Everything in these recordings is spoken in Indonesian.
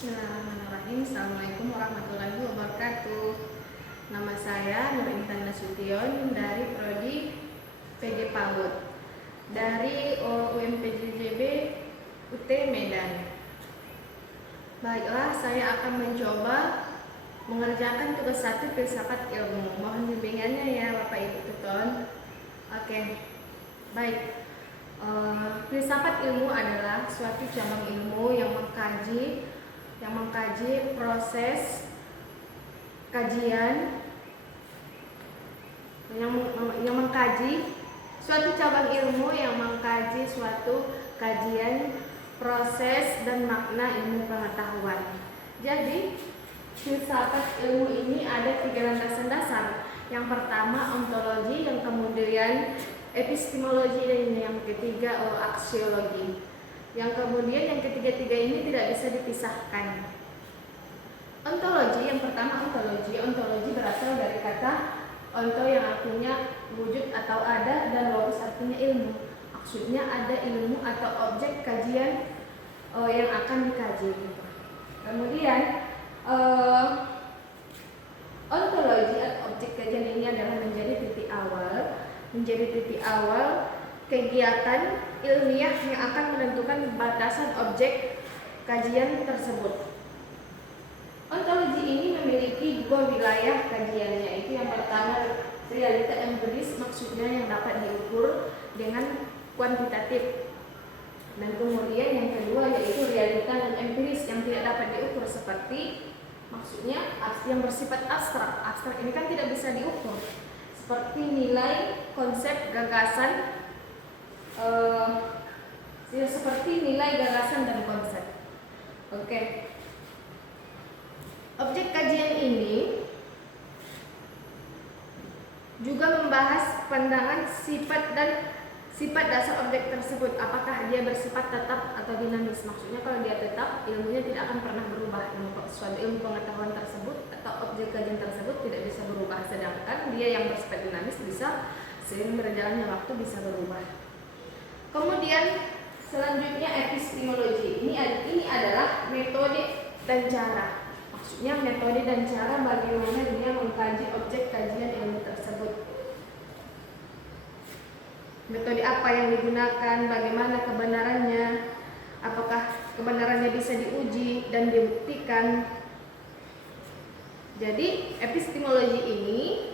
Bismillahirrahmanirrahim. Assalamualaikum warahmatullahi wabarakatuh. Nama saya Nur Intan Nasution dari Prodi PJ PAUD dari UMPJJB UT Medan. Baiklah, saya akan mencoba mengerjakan tugas 1 filsafat ilmu. Mohon bimbingannya ya Bapak Ibu tutor. Oke, baik. Filsafat ilmu adalah suatu cabang ilmu yang mengkaji proses kajian yang mengkaji suatu cabang ilmu yang mengkaji suatu kajian proses dan makna ilmu pengetahuan. Jadi filsafat ilmu ini ada 3 landasan dasar. Yang pertama ontologi, yang kemudian epistemologi, dan yang ketiga aksiologi. Yang kemudian yang ketiga-tiga ini tidak bisa dipisahkan. Ontologi, yang pertama ontologi. Ontologi berasal dari kata onto yang artinya wujud atau ada, dan logos artinya ilmu. Maksudnya ada ilmu atau objek kajian yang akan dikaji. Kemudian ontologi atau objek kajian ini adalah menjadi titik awal kegiatan ilmiah yang akan menentukan batasan objek kajian tersebut. Ontologi ini memiliki 2 wilayah kajiannya, yaitu yang pertama realita empiris, maksudnya yang dapat diukur dengan kuantitatif, dan kemudian yang kedua yaitu realita non empiris yang tidak dapat diukur, seperti maksudnya yang bersifat abstrak. Abstrak ini kan tidak bisa diukur, seperti nilai, konsep, gagasan, dan konsep. Oke. Objek kajian ini juga membahas pandangan sifat dasar objek tersebut, apakah dia bersifat tetap atau dinamis. Maksudnya kalau dia tetap, ilmunya tidak akan pernah berubah. Suatu ilmu pengetahuan tersebut atau objek kajian tersebut tidak bisa berubah, sedangkan dia yang bersifat dinamis bisa seiring berjalannya waktu bisa berubah. Kemudian selanjutnya epistemologi. Ini adalah metode dan cara. Maksudnya metode dan cara bagaimana dia mengkaji objek kajian ilmu tersebut. Metode apa yang digunakan, bagaimana kebenarannya, apakah kebenarannya bisa diuji dan dibuktikan. Jadi epistemologi ini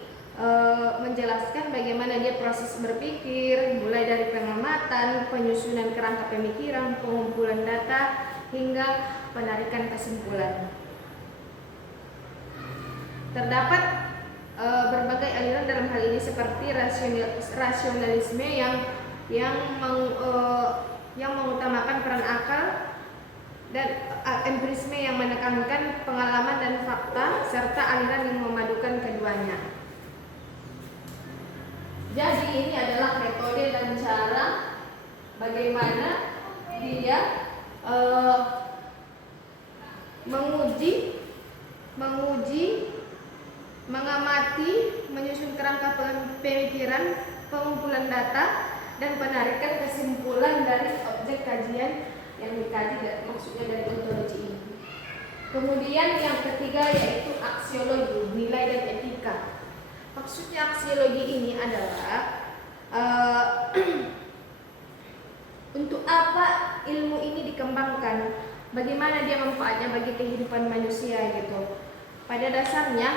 menjelaskan bagaimana dia proses berpikir, mulai dari pengamatan, penyusunan kerangka pemikiran, pengumpulan data, hingga penarikan kesimpulan. Terdapat berbagai aliran dalam hal ini, seperti rasionalisme yang mengutamakan peran akal, dan empirisme yang menekankan pengalaman dan fakta, serta aliran yang memadukan keduanya. Jadi ini adalah metode dan cara bagaimana dia menguji, mengamati, menyusun kerangka pemikiran, pengumpulan data, dan penarikan kesimpulan dari objek kajian yang dikaji, maksudnya dari ontologi ini. Kemudian yang ketiga yaitu aksiologi, nilai dan etika. Maksudnya aksiologi ini adalah untuk apa ilmu ini dikembangkan, bagaimana dia manfaatnya bagi kehidupan manusia gitu. Pada dasarnya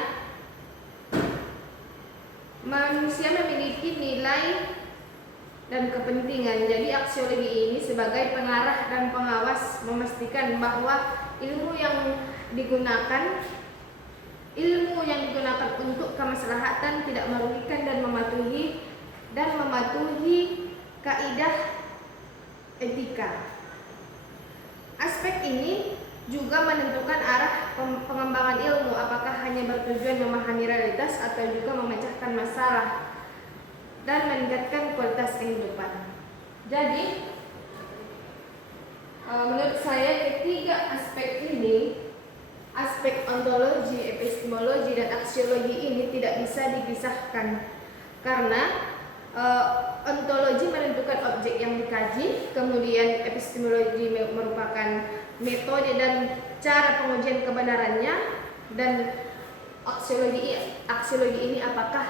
manusia memiliki nilai dan kepentingan. Jadi aksiologi ini sebagai pengarah dan pengawas memastikan bahwa ilmu yang digunakan untuk kemaslahatan, tidak merugikan dan mematuhi kaidah etika. Aspek ini juga menentukan arah pengembangan ilmu, apakah hanya bertujuan memahami realitas atau juga memecahkan masalah dan meningkatkan kualitas kehidupan. Jadi menurut saya ketiga aspek ini, aspek ontologi, epistemologi, dan aksiologi ini tidak bisa dipisahkan, karena ontologi menentukan objek yang dikaji, kemudian epistemologi merupakan metode dan cara pengujian kebenarannya, dan aksiologi ini apakah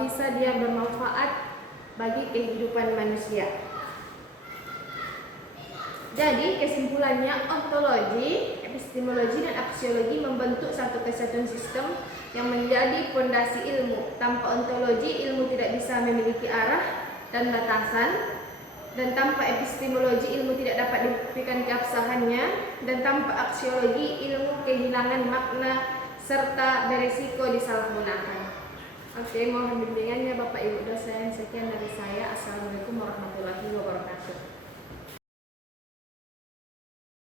bisa dia bermanfaat bagi kehidupan manusia. Jadi kesimpulannya, ontologi, epistemologi, dan aksiologi membentuk satu kesatuan sistem yang menjadi fondasi ilmu. Tanpa ontologi, ilmu tidak bisa memiliki arah dan batasan, dan tanpa epistemologi, ilmu tidak dapat dibuktikan keabsahannya, dan tanpa aksiologi, ilmu kehilangan makna serta beresiko disalahgunakan. Oke, mohon bimbingannya Bapak Ibu dosen. Sekian dari saya. Assalamualaikum warahmatullahi wabarakatuh.